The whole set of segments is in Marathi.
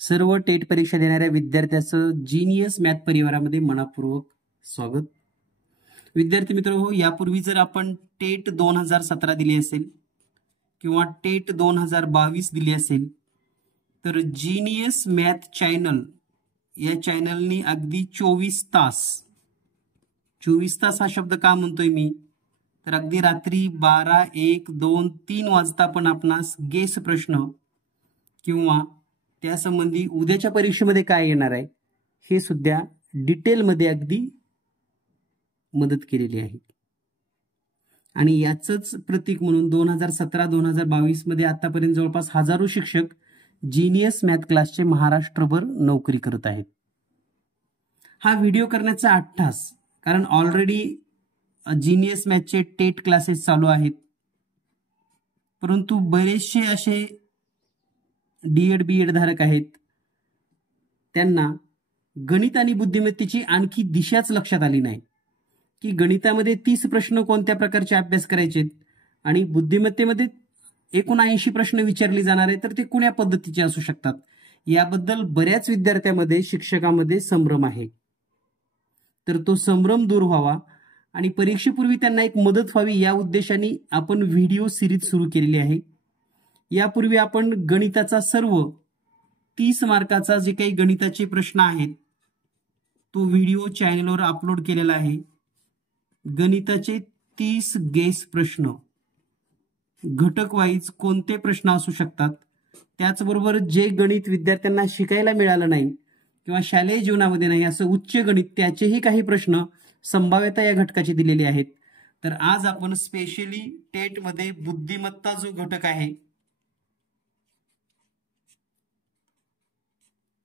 सर्व टेट परीक्षा देणाऱ्या विद्यार्थ्यांचं जीनियस मॅथ परिवारामध्ये मनपूर्वक स्वागत। विद्यार्थी मित्र, यापूर्वी जर आपण टेट 2017 दिली असेल किंवा टेट 2022 दिली असेल तर जीनियस मॅथ चॅनल या चॅनलनी अगदी 24 तास हा शब्द का म्हणतोय मी तर अगदी रात्री 12, 1, 2, 3 वाजता पण आपणास गेस प्रश्न किंवा त्यासंबंधी उद्याच्या परीक्षेमध्ये काय येणार आहे हे सुद्धा डिटेलमध्ये अगदी मदत केलेली आहे। आणि याचंच प्रतीक म्हणून 2017-2022 मध्ये आतापर्यंत जवळपास हजारो शिक्षक जीनियस मॅथ क्लासचे महाराष्ट्रभर नोकरी करत आहेत। हा व्हिडिओ करण्याचा अट्टास कारण ऑलरेडी जीनियस मॅथचे टेट क्लासेस चालू आहेत, परंतु बरेचसे असे डीएड बीएड धारक आहेत त्यांना गणित आणि बुद्धिमत्तेची आणखी दिशाच लक्षात आली नाही की गणितामध्ये 30 प्रश्न कोणत्या प्रकारचे अभ्यास करायचे आणि बुद्धिमत्तेमध्ये 79 प्रश्न विचारले जाणार आहे तर ते कोण्या पद्धतीचे असू शकतात। याबद्दल बऱ्याच विद्यार्थ्यांमध्ये शिक्षकांमध्ये संभ्रम आहे, तर तो संभ्रम दूर व्हावा आणि परीक्षेपूर्वी त्यांना एक मदत व्हावी या उद्देशाने आपण व्हिडिओ सिरीज सुरू केलेली आहे। यापूर्वी आपण गणिताचा सर्व 30 मार्काचा जे काही गणिताचे प्रश्न आहेत तो व्हिडिओ चॅनलवर अपलोड केलेला आहे। गणिताचे 30 गेस प्रश्न घटक वाईज कोणते प्रश्न असू शकतात, त्याचबरोबर जे गणित विद्यार्थ्यांना शिकायला मिळालं नाही किंवा शालेय जीवनामध्ये नाही असं उच्च गणित त्याचेही काही प्रश्न संभाव्यता या घटकाचे दिलेले आहेत। तर आज आपण स्पेशली टेट मध्ये बुद्धिमत्ता जो घटक आहे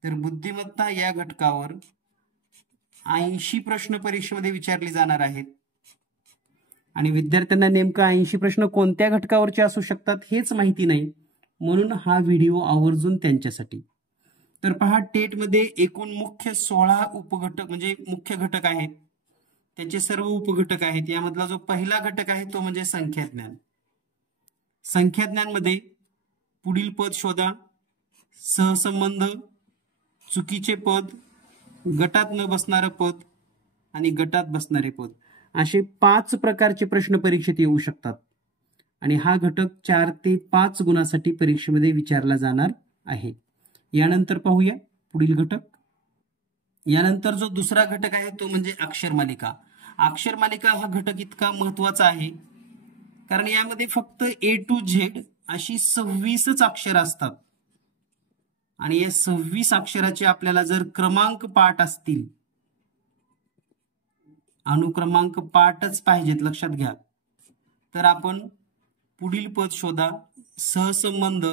तर बुद्धिमत्ता या घटकावर 80 प्रश्न परीक्षेमध्ये विचारले जाणार आहेत आणि विद्यार्थ्यांना नेमका 80 प्रश्न कोणत्या घटकावरचे असू शकतात हेच माहिती नाही, म्हणून हा व्हिडिओ आवर्जून त्यांच्यासाठी। तर पहा, टेट मध्ये एकूण मुख्य 16 उपघटक म्हणजे मुख्य घटक आहेत, त्याचे सर्व उपघटक आहेत। यामधला जो पहिला घटक आहे तो म्हणजे संख्याज्ञान। संख्याज्ञान मध्ये पुढील पद शोधा, सहसंबंध, चुकीचे पद, गटात न बसणारे पद आणि गटात बसणारे पद असे 5 प्रकारचे प्रश्न परीक्षेत येऊ शकतात आणि हा घटक 4 ते 5 गुणासाठी परीक्षेमध्ये विचारला जाणार आहे। यानंतर पाहूया पुढील घटक। यानंतर जो दुसरा घटक आहे तो म्हणजे अक्षर मालिका। अक्षर मालिका हा घटक इतका महत्वाचा आहे कारण यामध्ये फक्त A to Z अशी 26च अक्षर असतात आणि या 26 अक्षराचे आपल्याला जर क्रमांक पाठ असतील, अनुक्रमांक पाठच पाहिजेत लक्षात घ्या, तर आपण पुढील पद शोधा, सहसंबंध,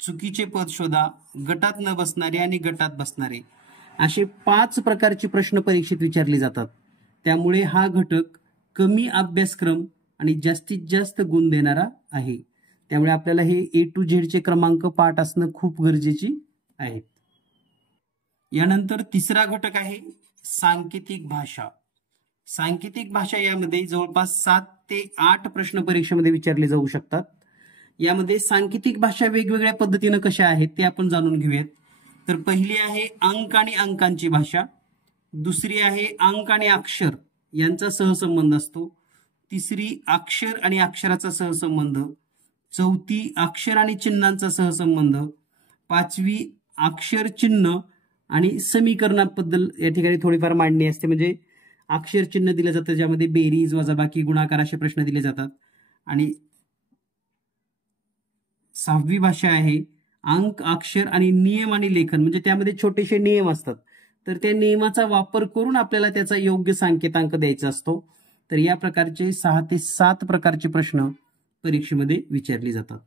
चुकीचे पद शोधा, गटात न बसणारे आणि गटात बसणारे असे 5 प्रकारचे प्रश्न परीक्षेत विचारले जातात। त्यामुळे हा घटक कमी अभ्यासक्रम आणि जास्तीत जास्त गुण देणारा आहे। त्यामुळे आपल्याला हे A to Z चे क्रमांक पाठ असणं खूप गरजेची आहे। यानंतर तिसरा घटक आहे सांकेतिक भाषा। सांकेतिक भाषा यामध्ये जवळपास 7 ते 8 प्रश्न परीक्षेमध्ये विचारले जाऊ शकतात। यामध्ये सांकेतिक भाषा वेगवेगळ्या पद्धतीने कशा आहेत ते आपण जाणून घेऊयात। तर पहिली आहे अंक आणि अंकांची भाषा, दुसरी आहे अंक आणि अक्षर यांचा सहसंबंध असतो, तिसरी अक्षर आणि अक्षराचा सहसंबंध, चौथी अक्षर आणि चिन्हांचा सहसंबंध, पाचवी अक्षर चिन्ह आणि समीकरणाबद्दल या ठिकाणी थोडीफार मांडणी असते, म्हणजे अक्षर चिन्ह दिलं जातं ज्यामध्ये बेरीज, वजाबाकी, गुणाकार असे प्रश्न दिले जातात। आणि 6वी भाषा आहे अंक, अक्षर आणि नियम आणि लेखन, म्हणजे त्यामध्ये छोटेसे नियम असतात तर त्या नियमाचा वापर करून आपल्याला त्याचा योग्य सांकेतांक द्यायचा असतो। तर या प्रकारचे 6 ते 7 प्रकारचे प्रश्न परीक्षेमध्ये विचारले जातात।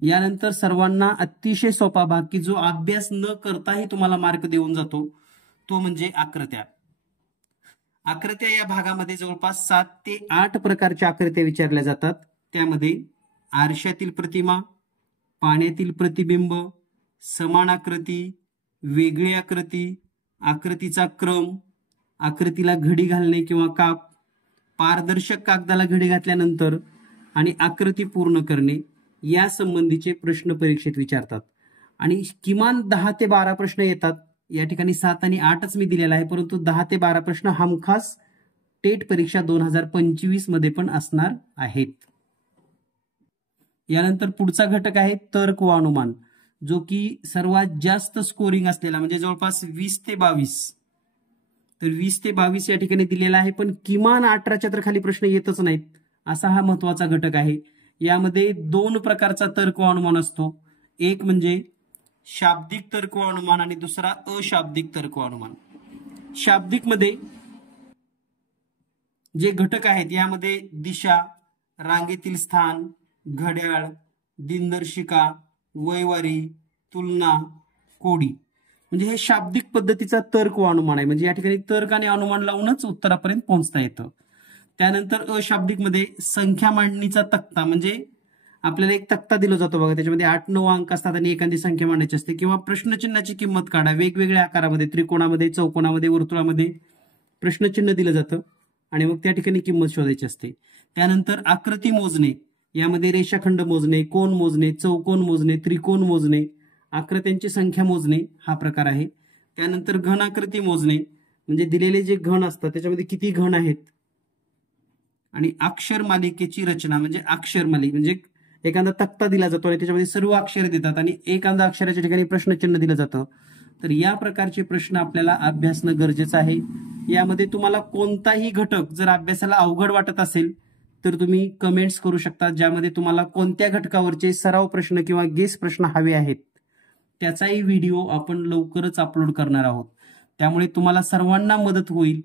यानंतर सर्वांना अतिशय सोपा भाग की जो अभ्यास न करताही तुम्हाला मार्क देऊन जातो तो म्हणजे आकृत्या। आकृत्या या भागामध्ये जवळपास 7 ते 8 प्रकारच्या आकृत्या विचारल्या जातात। त्यामध्ये आरशातील प्रतिमा, पाण्यातील प्रतिबिंब, समान आकृती, वेगळी आकृती, आकृतीचा क्रम, आकृतीला घडी घालणे किंवा काप, पारदर्शक कागदाला घडी घातल्यानंतर आणि आकृती पूर्ण करणे या संबंधीचे प्रश्न परीक्षेत विचारतात। आणि किमान 10 ते 12 प्रश्न येतात. या ठिकाणी 7 आणि 8च मी दिलेला आहे, परंतु 10 ते 12 प्रश्न हमखास टेट परीक्षा 2025 मध्ये पण असणार आहेत. यानंतर पुढचा घटक आहे तर्क व अनुमान, जो की सर्वात जास्त स्कोरिंग असलेला, म्हणजे जवळपास 20 ते 22. तर 20 ते 22 या ठिकाणी दिलेला आहे, पण किमान 18च्या तर खाली प्रश्न येतच नाहीत, असा हा महत्वाचा घटक आहे. यामध्ये 2 प्रकारचा तर्क व अनुमान असतो. एक म्हणजे शाब्दिक तर्क व अनुमान आणि दुसरा अशाब्दिक तर्क व अनुमान. शाब्दिक मध्ये जे घटक आहेत यामध्ये दिशा, रांगेतील स्थान, घड्याळ, दिनदर्शिका, वयवारी, तुलना, कोडी, म्हणजे हे शाब्दिक पद्धतीचा तर्क व अनुमान आहे. म्हणजे या ठिकाणी तर्क आणि अनुमान लावूनच उत्तरापर्यंत पोहोचता येतं. त्यानंतर अशाब्दिक मध्ये संख्या मांडणीचा तक्ता, म्हणजे आपल्याला एक तक्ता दिला जातो बघा, त्याच्यामध्ये 8-9 अंक असतात आणि एखादी संख्या मांडायची असते, किंवा प्रश्नचिन्हाची किंमत काढा. वेगवेगळ्या आकारामध्ये, त्रिकोणामध्ये, चौकोनामध्ये, वर्तुळामध्ये प्रश्नचिन्ह दिलं जातं आणि मग त्या ठिकाणी किंमत शोधायची असते. त्यानंतर आकृती मोजणे, यामध्ये रेषाखंड मोजणे, कोन मोजणे, चौकोन मोजणे, त्रिकोण मोजणे, आकृत्यांची संख्या मोजणे हा प्रकार आहे. त्यानंतर घनाकृती मोजणे, म्हणजे दिलेले जे घन असतात त्याच्यामध्ये किती घन आहेत. आणि अक्षर मालिकेची रचना, म्हणजे अक्षर मालिका, म्हणजे एखादा तक्ता दिला जातो आणि त्याच्यामध्ये सर्व अक्षरे देतात आणि एखाद्या अक्षराच्या ठिकाणी प्रश्नचिन्ह दिलं जातं. तर या प्रकारचे प्रश्न आपल्याला अभ्यासणं गरजेचं आहे. यामध्ये तुम्हाला कोणताही घटक जर अभ्यासाला अवघड वाटत असेल तर तुम्ही कमेंट्स करू शकता, ज्यामध्ये तुम्हाला कोणत्या घटकावरचे सराव प्रश्न किंवा गेस प्रश्न हवे आहेत त्याचाही व्हिडिओ आपण लवकरच अपलोड करणार आहोत. त्यामुळे तुम्हाला सर्वांना मदत होईल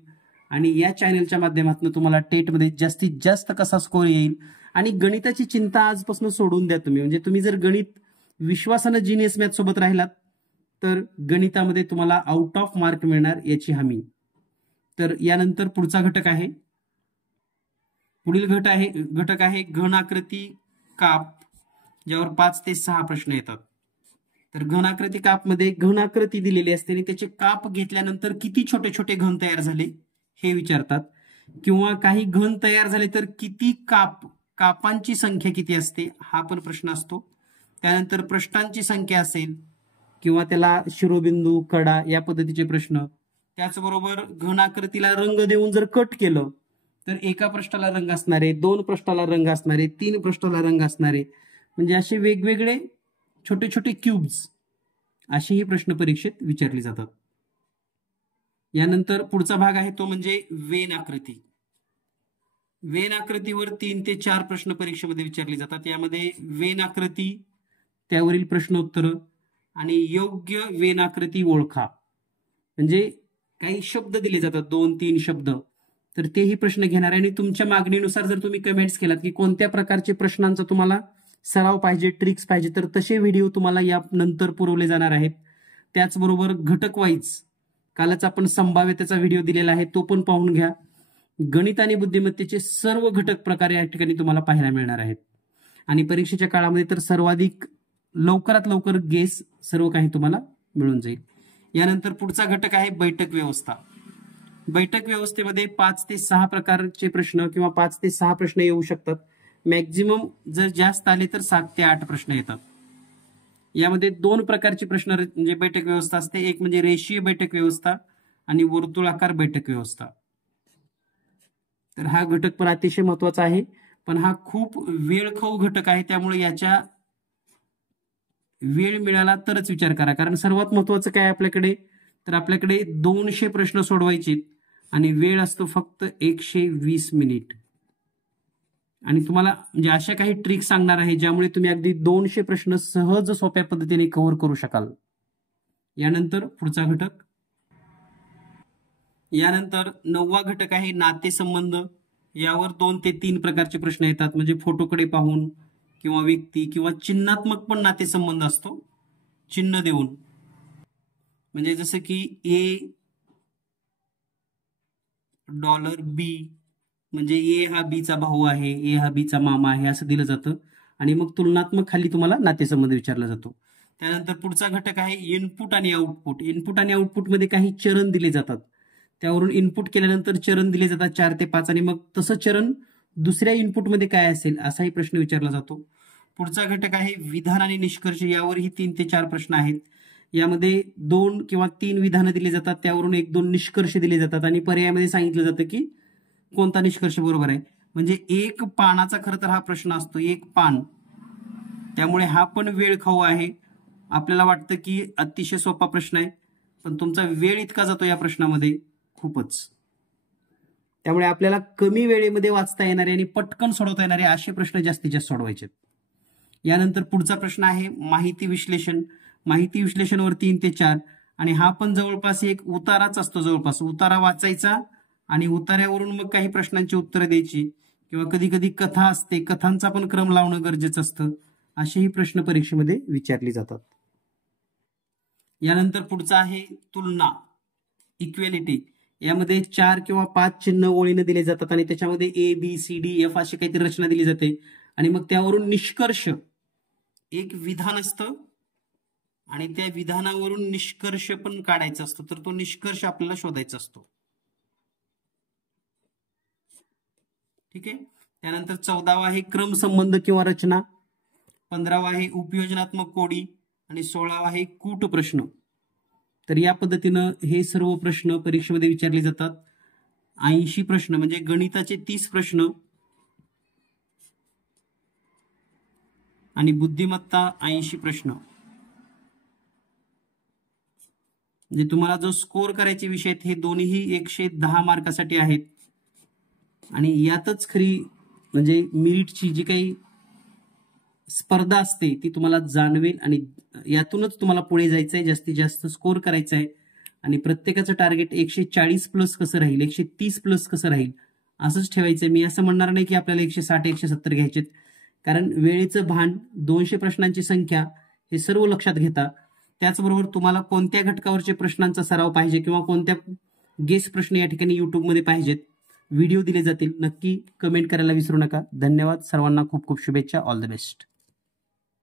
आणि या चॅनलच्या माध्यमातून तुम्हाला टेटमध्ये जास्तीत जास्त कसा स्कोर येईल. आणि गणिताची चिंता आजपासून सोडून द्या तुम्ही, म्हणजे तुम्ही जर गणित विश्वासानं जीनियस मॅथ सोबत राहिलात तर गणितामध्ये तुम्हाला आउट ऑफ मार्क मिळणार याची हमी. तर यानंतर पुढचा घटक आहे, पुढील घटक आहे घनाकृती काप, ज्यावर 5 ते 6 प्रश्न येतात. तर घनाकृती काप मध्ये घनाकृती दिलेली असते आणि त्याचे काप घेतल्यानंतर किती छोटे छोटे घन तयार झाले हे विचारतात, किंवा काही घन तयार झाले तर किती कापांची संख्या किती असते हा पण प्रश्न असतो. त्यानंतर पृष्ठांची संख्या असेल किंवा त्याला शिरोबिंदू, कडा या पद्धतीचे प्रश्न. त्याचबरोबर घनाकृतीला रंग देऊन जर कट केलं तर एका पृष्ठाला रंग असणारे, 2 पृष्ठाला रंग असणारे, 3 पृष्ठाला रंग असणारे, म्हणजे असे वेगवेगळे छोटे छोटे क्यूब्स असेही प्रश्न परीक्षेत विचारले जातात. यानंतर पुढचा भाग आहे तो म्हणजे वेन आकृती. वेन आकृतीवर 3 ते 4 प्रश्न परीक्षेमध्ये विचारले जातात. यामध्ये वेन आकृती, त्यावरील प्रश्नोत्तर आणि योग्य वेन आकृती ओळखा, म्हणजे काही शब्द दिले जातात, 2-3 शब्द, तर तेही प्रश्न घेणार आहे. आणि तुमच्या मागणीनुसार जर तुम्ही कमेंट्स केलात की कोणत्या प्रकारचे प्रश्नांचा तुम्हाला सराव पाहिजे, ट्रिक्स पाहिजे, तर तसे व्हिडिओ तुम्हाला या नंतर पुरवले जाणार आहेत. त्याचबरोबर घटक वाईज कालच आपण संभाव्यतेचा व्हिडिओ दिलेला आहे, तो पण पाहून घ्या. गणित आणि बुद्धिमत्तेचे सर्व घटक प्रकार या ठिकाणी तुम्हाला पाहायला मिळणार आहेत. आणि परीक्षेच्या काळामध्ये तर सर्वाधिक लवकरात लवकर गेस सर्व काही तुम्हाला मिळून जाईल. यानंतर पुढचा घटक आहे बैठक व्यवस्था. बैठक व्यवस्थेमध्ये 5 ते 6 प्रकारचे प्रश्न किंवा 5 ते 6 प्रश्न येऊ शकतात. मॅक्झिमम जर जास्त आले तर 7 ते 8 प्रश्न येतात. यामध्ये 2 प्रकारचे प्रश्न म्हणजे बैठक व्यवस्था असते, एक म्हणजे रेषीय बैठक व्यवस्था आणि वर्तुळाकार बैठक व्यवस्था. तर हा घटक पण अतिशय महत्वाचा आहे, पण हा खूप वेळखाऊ घटक आहे, त्यामुळे याच्या वेळ मिळाला तरच विचार करा. कारण सर्वात महत्वाचं काय आपल्याकडे, तर आपल्याकडे 200 प्रश्न सोडवायचे आणि वेळ असतो फक्त 120 मिनिट. आणि तुम्हाला म्हणजे अशा काही ट्रिक सांगणार आहे ज्यामुळे तुम्ही अगदी 200 प्रश्न सहज सोप्या पद्धतीने कव्हर करू शकाल. यानंतर पुढचा घटक, यानंतर 9वा घटक आहे नातेसंबंध. यावर 2 ते 3 प्रकारचे प्रश्न येतात, म्हणजे फोटोकडे पाहून किंवा व्यक्ती किंवा चिन्हात्मक पण नातेसंबंध असतो, चिन्ह देऊन, म्हणजे जसं की A $B, म्हणजे A हा B चा भाऊ आहे, A हा B चा मामा आहे असं दिलं जातं आणि मग तुलनात्मक खाली तुम्हाला नातेसंबंध विचारला जातो. त्यानंतर पुढचा घटक आहे इनपुट आणि आउटपुट. इनपुट आणि आउटपुट मध्ये काही चरण दिले जातात, त्यावरून इनपुट केल्यानंतर चरण दिले जातात 4 ते 5 आणि मग तसं चरण दुसऱ्या इनपुटमध्ये काय असेल असाही प्रश्न विचारला जातो. पुढचा घटक आहे विधान आणि निष्कर्ष. यावरही 3 ते 4 प्रश्न आहेत. यामध्ये 2 किंवा 3 विधानं दिली जातात, त्यावरून 1-2 निष्कर्ष दिले जातात आणि पर्यायामध्ये सांगितलं जातं की कोणता निष्कर्ष बरोबर आहे. म्हणजे एक पानाचा खरं तर हा प्रश्न असतो, एक पान. त्यामुळे हा पण वेळ खाऊ आहे. आपल्याला वाटतं की अतिशय सोपा प्रश्न आहे, पण तुमचा वेळ इतका जातो या प्रश्नामध्ये खूपच. त्यामुळे आपल्याला कमी वेळेमध्ये वाचता येणारे आणि पटकन सोडवता येणारे असे प्रश्न जास्तीत जास्त सोडवायचे. यानंतर पुढचा प्रश्न आहे माहिती विश्लेषण. माहिती विश्लेषणवर 3 ते 4 आणि हा पण जवळपास एक उताराच असतो. जवळपास उतारा वाचायचा आणि उतार्यावरून मग काही प्रश्नांची उत्तरं द्यायची, किंवा कधी कधी कथा असते, कथांचा पण क्रम लावणं गरजेचं असतं. असेही प्रश्न परीक्षेमध्ये विचारले जातात. यानंतर पुढचा आहे तुलना, इक्वेलिटी. यामध्ये 4 किंवा 5 चिन्ह ओळीने दिले जातात आणि त्याच्यामध्ये ABCDF अशी काहीतरी रचना दिली जाते आणि मग त्यावरून निष्कर्ष, एक विधान असतं आणि त्या विधानावरून निष्कर्ष पण काढायचा असतो. तर तो निष्कर्ष आपल्याला शोधायचा असतो. ठीक आहे. त्यानंतर 14वा आहे क्रमसंबंध किंवा रचना, 15वा आहे उपयोजनात्मक कोडी आणि 16वा आहे कूट प्रश्न. तर या पद्धतीनं हे सर्व प्रश्न परीक्षेमध्ये विचारले जातात. 80 प्रश्न म्हणजे गणिताचे 30 प्रश्न आणि बुद्धिमत्ता 80 प्रश्न. म्हणजे तुम्हाला जो स्कोर करायचे विषय आहेत हे दोन्ही 110 मार्कासाठी आहेत. आणि यातच खरी म्हणजे मेरिटची जी काही स्पर्धा असते ती तुम्हाला जाणवेल आणि यातूनच तुम्हाला पुढे जायचं आहे, जास्तीत जास्त स्कोर करायचा आहे. आणि प्रत्येकाचं टार्गेट 140 प्लस कसं राहील, 130 प्लस कसं राहील असंच ठेवायचंय. मी असं म्हणणार नाही की आपल्याला 160 170 घ्यायचेत, कारण वेळेचं भान, 200 प्रश्नांची संख्या हे सर्व लक्षात घेता. त्याचबरोबर तुम्हाला कोणत्या घटकावरचे प्रश्नांचा सराव पाहिजे किंवा कोणत्या गेस प्रश्न या ठिकाणी युट्यूबमध्ये पाहिजेत, व्हिडिओ दिले जातील. नक्की कमेंट करायला विसरू नका. धन्यवाद सर्वांना, खूप खूप शुभेच्छा. All the best.